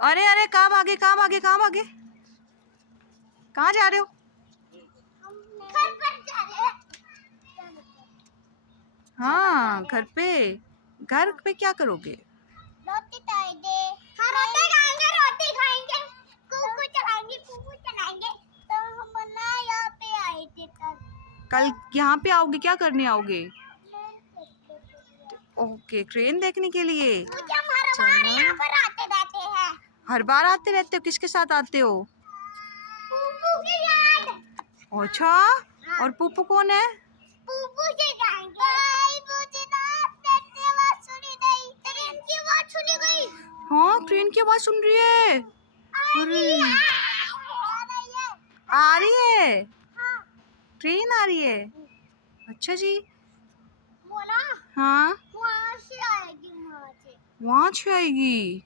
अरे अरे, कहाँ भागे कहाँ भागे कहाँ भागे, कहाँ जा रहे हो? घर पर जा रहे हैं। हाँ, घर पे। घर पे क्या करोगे? रोटी खाएंगे। हाँ, रोटी खाएंगे, रोटी खाएंगे, कुकू चलाएंगे, कुकू चलाएंगे। तो हम ना यहाँ पे आए थे कल यहाँ पे आओगे, क्या करने आओगे? ओके, ट्रेन देखने के लिए। मुझे हम हर बार यहाँ पर आते रहते हैं। हर बार आते रहते हो? किसके साथ आते हो? पुप्पू के साथ। अच्छा, और पुप्पू कौन है? पुप्पू से जाएंगे। भाई मुझे ना ट्रेन की आवाज़ सुनी नहीं। ट्रेन की आवाज़ सुनी गई। हाँ, ट्रेन की आवाज़ सुन रही है। अरे, आ रही है, ट्रेन आ रही है। अच्छा जी। वो ना हाँ, वहाँ से आएगी, वहाँ से। वहाँ से आएगी।